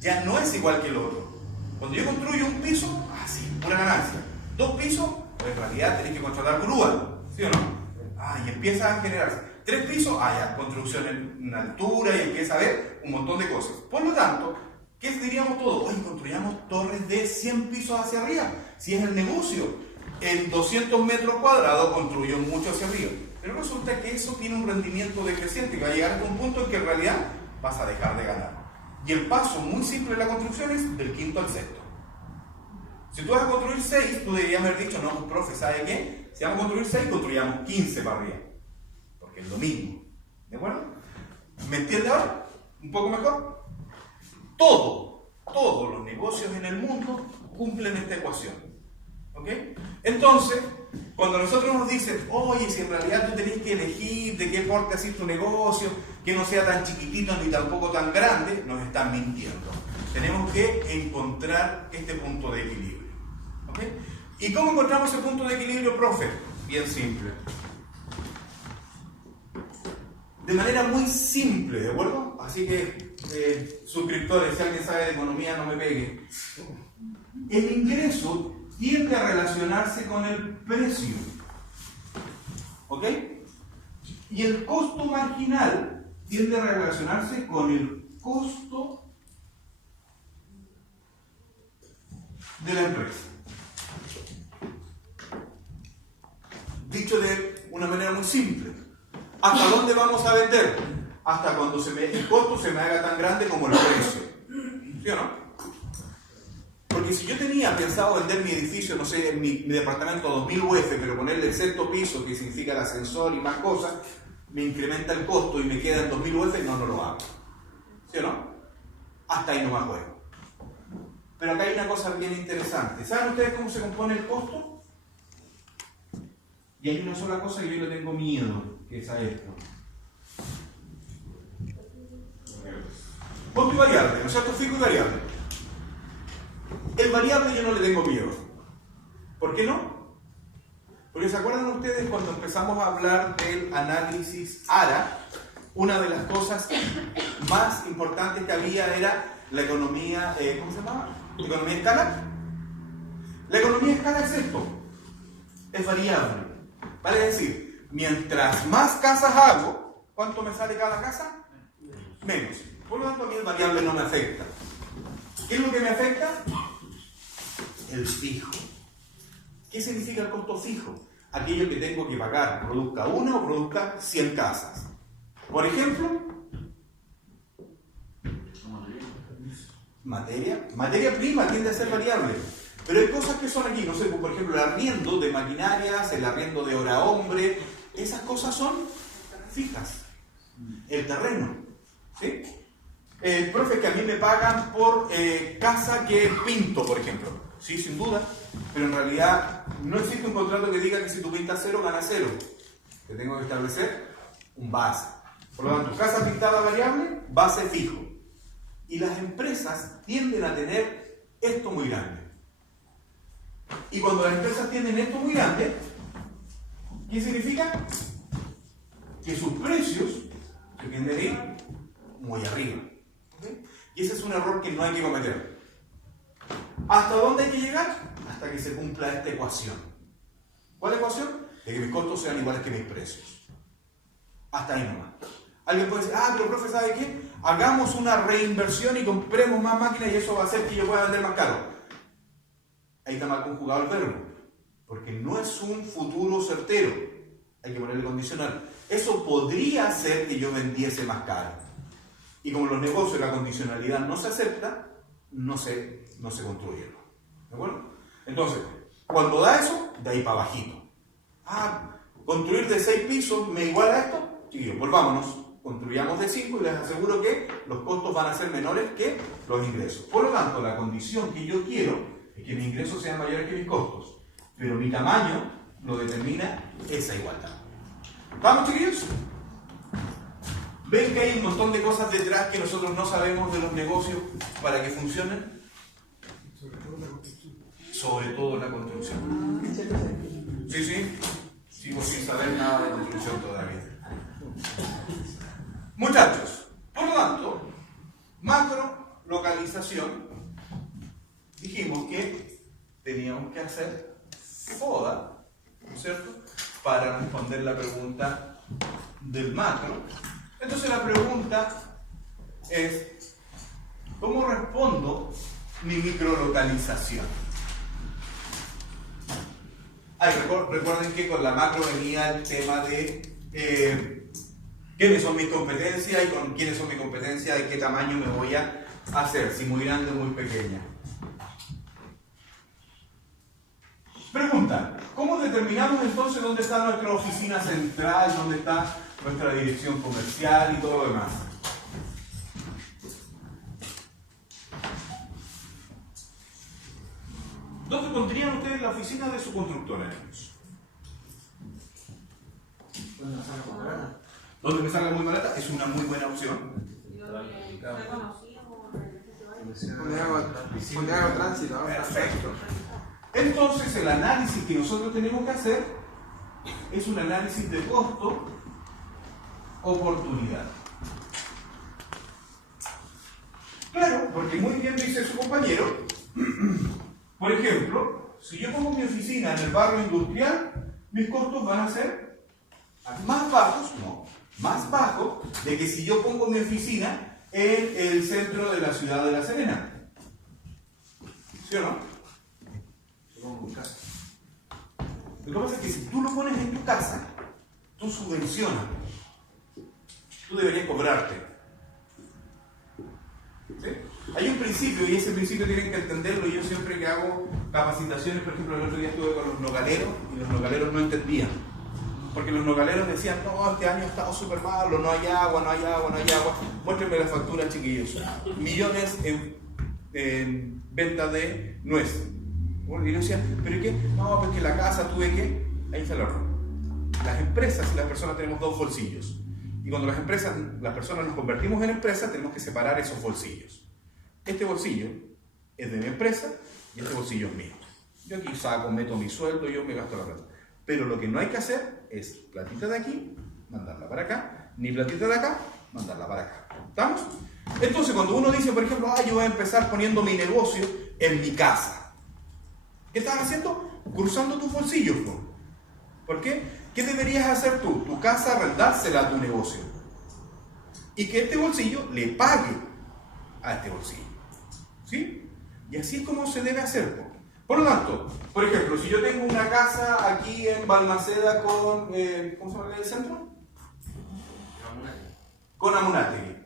Ya no es igual que el otro. Cuando yo construyo un piso, sí, pura ganancia. 2 pisos, pues en realidad tenés que contratar grúa, ¿sí o no? Y empieza a generarse. 3 pisos, ya, construcción en altura y empieza a haber un montón de cosas. Por lo tanto, ¿qué diríamos todos? Hoy construyamos torres de 100 pisos hacia arriba. Si es el negocio, en 200 metros cuadrados construyo mucho hacia arriba. Pero resulta que eso tiene un rendimiento decreciente que va a llegar a un punto en que en realidad vas a dejar de ganar. Y el paso muy simple de la construcción es del 5º al 6º. Si tú vas a construir 6, tú deberías haber dicho, no, profe, ¿sabe qué? Si vamos a construir 6, construyamos 15 para arriba. Porque es lo mismo. ¿De acuerdo? ¿Me entiende ahora? ¿Un poco mejor? Todos los negocios en el mundo cumplen esta ecuación. ¿Ok? Entonces, cuando nosotros nos dicen, oye, si en realidad tú tenés que elegir de qué porte hacer tu negocio, que no sea tan chiquitito ni tampoco tan grande, nos están mintiendo. Tenemos que encontrar este punto de equilibrio. ¿Ok? ¿Y cómo encontramos ese punto de equilibrio, profe? Bien simple. De manera muy simple, ¿de acuerdo? Así que, suscriptores, si alguien sabe de economía, no me pegue. El ingreso tiende a relacionarse con el precio. ¿Ok? Y el costo marginal tiende a relacionarse con el costo de la empresa. Dicho de una manera muy simple, ¿hasta dónde vamos a vender? Hasta cuando el costo se me haga tan grande como el precio. ¿Sí o no? Porque si yo tenía pensado vender mi edificio, no sé, mi departamento a 2000 UF, pero ponerle el 6º piso, que significa el ascensor y más cosas, me incrementa el costo y me queda en 2000 UF, no lo hago. ¿Sí o no? Hasta ahí no más juego. Pero acá hay una cosa bien interesante. ¿Saben ustedes cómo se compone el costo? Y hay una sola cosa que yo le tengo miedo, que es a esto. Punto y variable, ¿no es cierto? Fijo y variable. El variable yo no le tengo miedo. ¿Por qué no? Porque ¿se acuerdan ustedes cuando empezamos a hablar del análisis ARA? Una de las cosas más importantes que había era la economía, ¿cómo se llamaba? ¿Economía escala? La economía escala es esto, es variable. Vale decir, mientras más casas hago, ¿cuánto me sale cada casa? Menos. Por lo tanto, a mí el variable no me afecta. ¿Qué es lo que me afecta? El fijo. ¿Qué significa el costo fijo? Aquello que tengo que pagar, produzca una o produzca 100 casas. Por ejemplo, materia prima tiende a ser variable. Pero hay cosas que son aquí, no sé, por ejemplo, el arriendo de maquinarias, el arriendo de hora hombre, esas cosas son fijas. El terreno, ¿sí? Profe, que a mí me pagan por casa que pinto, por ejemplo. Sí, sin duda, pero en realidad no existe un contrato que diga que si tú pintas 0, ganas 0. Te tengo que establecer un base. Por lo tanto, casa pintada variable, base fijo. Y las empresas tienden a tener esto muy grande. Y cuando las empresas tienen esto muy grande, ¿qué significa? Que sus precios se tienden a ir muy arriba. ¿Okay? Y ese es un error que no hay que cometer. ¿Hasta dónde hay que llegar? Hasta que se cumpla esta ecuación. ¿Cuál ecuación? De que mis costos sean iguales que mis precios. Hasta ahí nomás. Alguien puede decir, pero profe, ¿sabe qué? Hagamos una reinversión y compremos más máquinas y eso va a hacer que yo pueda vender más caro. Ahí está mal conjugado el verbo, porque no es un futuro certero. Hay que ponerle condicional. Eso podría hacer que yo vendiese más caro. Y como en los negocios la condicionalidad no se acepta, no se construye. ¿De acuerdo? Entonces, cuando da eso, de ahí para bajito. Construir de 6 pisos me iguala a esto. Chiquillos, volvámonos. Construyamos de 5 y les aseguro que los costos van a ser menores que los ingresos. Por lo tanto, la condición que yo quiero es que mis ingresos sean mayores que mis costos. Pero mi tamaño lo determina esa igualdad. ¿Vamos, chiquillos? ¿Ven que hay un montón de cosas detrás que nosotros no sabemos de los negocios para que funcionen? Sobre todo la construcción. Sí. Sigo sin saber nada de construcción todavía. Muchachos, por lo tanto, macro localización, dijimos que teníamos que hacer FODA, ¿no es cierto?, para responder la pregunta del macro. Entonces la pregunta es, ¿cómo respondo mi microlocalización? Recuerden que con la macro venía el tema de quiénes son mis competencias y con quiénes son mis competencias, de qué tamaño me voy a hacer, si muy grande o muy pequeña. Pregunta, ¿cómo determinamos entonces dónde está nuestra oficina central, dónde está nuestra dirección comercial y todo lo demás? ¿Dónde pondrían ustedes la oficina de su constructora? ¿Dónde me salga muy barata? Es una muy buena opción. Donde hago tránsito. Perfecto. Entonces el análisis que nosotros tenemos que hacer es un análisis de costo-oportunidad. Claro, porque muy bien dice su compañero, por ejemplo, si yo pongo mi oficina en el barrio industrial, mis costos van a ser más bajos de que si yo pongo mi oficina en el centro de la ciudad de La Serena. ¿Sí o no? Lo que pasa es que si tú lo pones en tu casa, tú subvencionas, tú deberías cobrarte. ¿Sí? Hay un principio y ese principio tienen que entenderlo. Y yo siempre que hago capacitaciones, por ejemplo, el otro día estuve con los nogaleros y los nogaleros no entendían. Porque los nogaleros decían, no, este año ha estado súper malo, no hay agua. Muéstrenme la factura, chiquillos. Millones en venta de nuez. Y yo decía, ¿pero qué? No, porque la casa tuve que... Ahí está el error. Las empresas y las personas tenemos dos bolsillos. Y cuando las personas nos convertimos en empresas, tenemos que separar esos bolsillos. Este bolsillo es de mi empresa y este bolsillo es mío. Yo aquí saco, meto mi sueldo, yo me gasto la plata. Pero lo que no hay que hacer es platita de aquí, mandarla para acá, ni platita de acá, mandarla para acá. ¿Estamos? Entonces, cuando uno dice, por ejemplo, yo voy a empezar poniendo mi negocio en mi casa. ¿Qué estás haciendo? Cruzando tus bolsillos, ¿no? ¿Por qué? ¿Qué deberías hacer tú? Tu casa, arrendársela a tu negocio. Y que este bolsillo le pague a este bolsillo. ¿Sí? Y así es como se debe hacer, ¿no? Por lo tanto, por ejemplo, si yo tengo una casa aquí en Balmaceda con... ¿cómo se llama el centro? Con Amunátegui.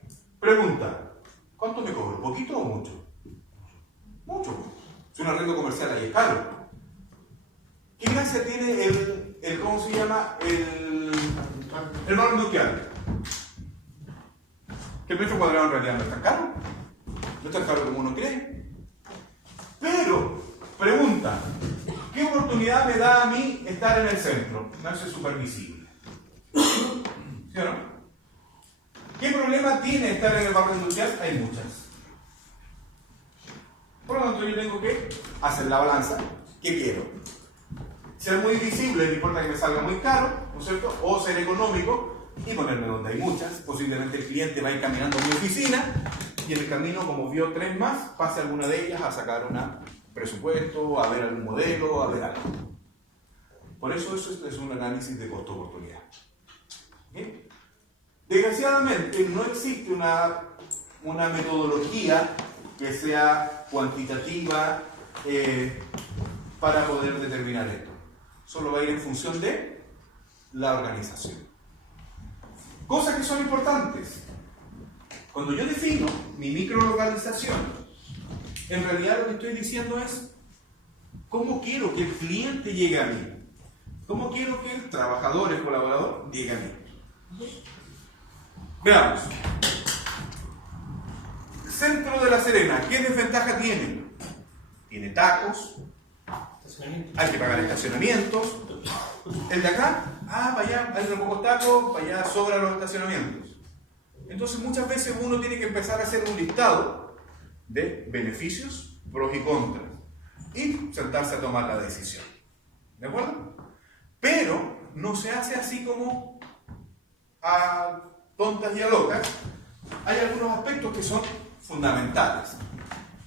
Pregunta, ¿cuánto me cobro? ¿Poquito o mucho? Mucho. Si un arrendo comercial ahí es caro. ¿Qué gracia tiene el ¿cómo se llama? El barrio industrial? Que el metro cuadrado en realidad no es tan caro. No es tan caro como uno cree. Pero, pregunta, ¿qué oportunidad me da a mí estar en el centro? Me hace súper visible. ¿Sí o no? ¿Qué problema tiene estar en el barrio industrial? Hay muchas. Por lo tanto, yo tengo que hacer la balanza. ¿Qué quiero? Ser muy visible, no importa que me salga muy caro, ¿no es cierto? O ser económico y ponerme donde hay muchas. Posiblemente el cliente va a ir caminando a mi oficina y en el camino, como vio 3 más, pase alguna de ellas a sacar un presupuesto, a ver algún modelo, a ver algo. Por eso es un análisis de costo-oportunidad. ¿Okay? Desgraciadamente no existe una metodología que sea cuantitativa para poder determinar esto. Solo va a ir en función de la organización. Cosas que son importantes. Cuando yo defino mi microlocalización, en realidad lo que estoy diciendo es cómo quiero que el cliente llegue a mí. Cómo quiero que el trabajador, el colaborador, llegue a mí. Veamos. Centro de La Serena, ¿qué desventaja tiene? Tiene tacos, hay que pagar estacionamientos. El de acá, para allá hay re pocos tacos, para allá sobran los estacionamientos. Entonces muchas veces uno tiene que empezar a hacer un listado de beneficios, pros y contras, y sentarse a tomar la decisión. ¿De acuerdo? Pero no se hace así como a tontas y a locas. Hay algunos aspectos que son fundamentales.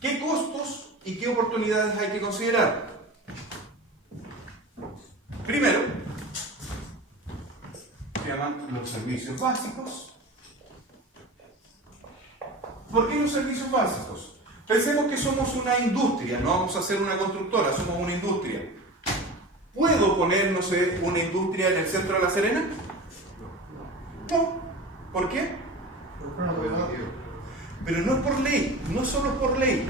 ¿Qué costos y qué oportunidades hay que considerar? Primero, se llaman los servicios básicos. ¿Por qué los servicios básicos? Pensemos que somos una industria, no vamos a ser una constructora, somos una industria. ¿Puedo poner, no sé, una industria en el centro de La Serena? No. ¿Por qué? Pero no es por ley, no solo es por ley.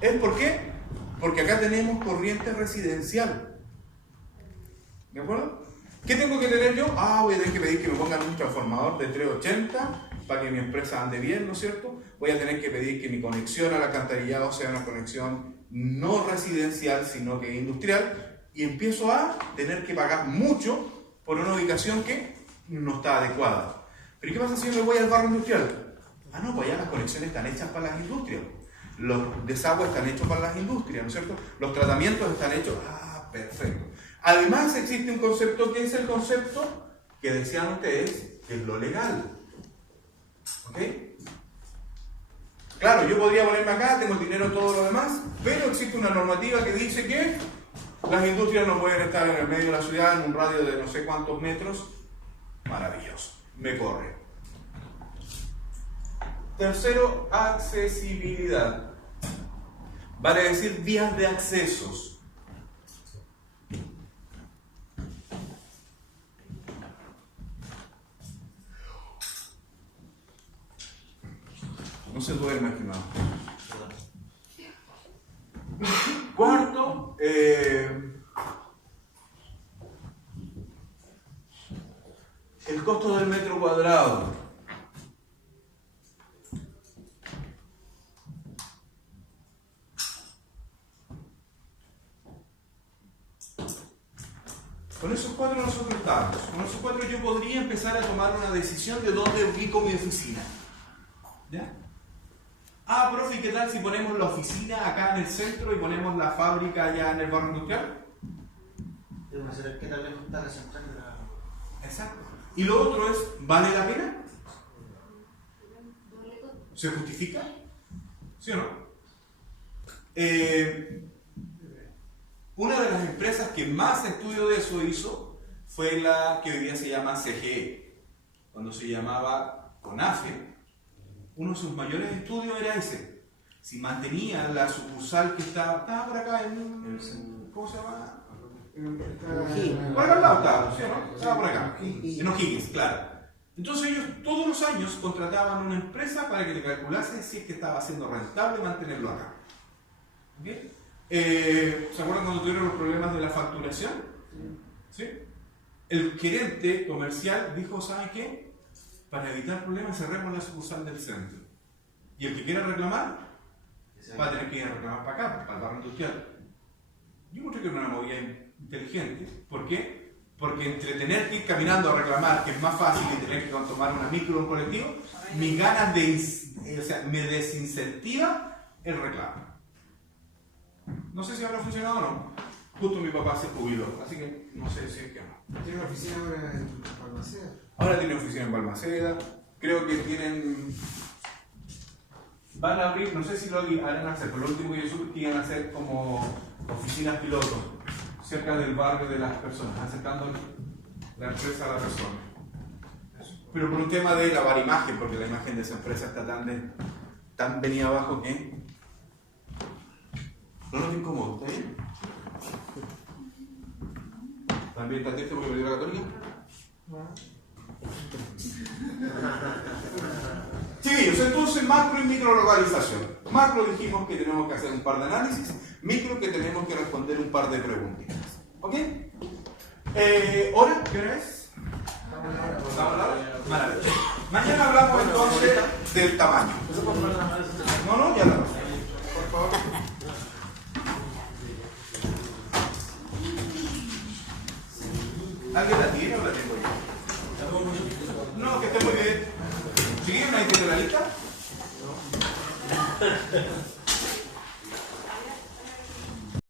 ¿Es por qué? Porque acá tenemos corriente residencial. ¿De acuerdo? ¿Qué tengo que tener yo? Voy a tener que pedir que me pongan un transformador de 380 para que mi empresa ande bien, ¿no es cierto? Voy a tener que pedir que mi conexión al alcantarillado sea una conexión no residencial, sino que industrial. Y empiezo a tener que pagar mucho por una ubicación que no está adecuada. ¿Pero qué pasa si yo me voy al barrio industrial? No, pues ya las conexiones están hechas para las industrias. Los desagües están hechos para las industrias, ¿no es cierto? Los tratamientos están hechos. Perfecto. Además existe un concepto que es el concepto que decían ustedes, que es lo legal. ¿Ok? Claro, yo podría ponerme acá, tengo el dinero, todo lo demás, pero existe una normativa que dice que las industrias no pueden estar en el medio de la ciudad en un radio de no sé cuántos metros. Maravilloso. Me corre. Tercero, accesibilidad. Vale decir vías de accesos. No se duerme, estimado. Cuarto, el costo del metro cuadrado. Con esos 4 nosotros estamos. Con esos 4 yo podría empezar a tomar una decisión de dónde ubico mi oficina. ¿Ya? Ah, profe, ¿y qué tal si ponemos la oficina acá en el centro y ponemos la fábrica allá en el barrio industrial? Debemos saber qué tal lejos está la central de la... Exacto. Y lo otro es, ¿vale la pena? ¿Se justifica? ¿Sí o no? Una de las empresas que más estudio de eso hizo fue la que hoy día se llama CGE. Cuando se llamaba CONAFE, uno de sus mayores estudios era ese. Si mantenía la sucursal que estaba por acá en... ¿Cómo se llama? Por acá al lado estaba, ¿sí o no? Estaba por acá. En O'Higgins, claro. Entonces ellos todos los años contrataban una empresa para que le calculase si es que estaba siendo rentable mantenerlo acá. ¿Okay? ¿Se acuerdan cuando tuvieron los problemas de la facturación? ¿Sí? El gerente comercial dijo, ¿saben qué? Para evitar problemas cerremos la sucursal del centro. Y el que quiera reclamar, va a tener que ir a reclamar para acá, para el barrio industrial. Yo creo que era una movida inteligente. ¿Por qué? Porque entre tener que ir caminando a reclamar, que es más fácil, y tener que tomar una micro o un colectivo, mis ganas me desincentiva el reclamo. No sé si habrá funcionado o no. Justo mi papá se jubiló, así que no sé si es que no. Tiene una oficina ahora en Balmaceda. Ahora tiene oficina en Balmaceda. Creo que tienen... Van a abrir, no sé si lo harán hacer, pero lo último que yo supe que iban a hacer como oficinas pilotos cerca del barrio de las personas, acercando la empresa a la persona. Pero por un tema de lavar imagen, porque la imagen de esa empresa está tan venida abajo que... No te incomodo, ¿está bien? ¿También está triste porque perdió la Católica? Chiquillos, entonces macro y micro localización. Macro dijimos que tenemos que hacer un par de análisis, micro que tenemos que responder un par de preguntitas. ¿Ok? ¿Hora? ¿Qué hora es? ¿Estamos a la hora? Maravilloso. Mañana hablamos entonces del tamaño. No, ya la pasé. Por favor. ¿Alguien la tiene o la tengo yo? No, que esté muy bien. ¿Sigue una lista?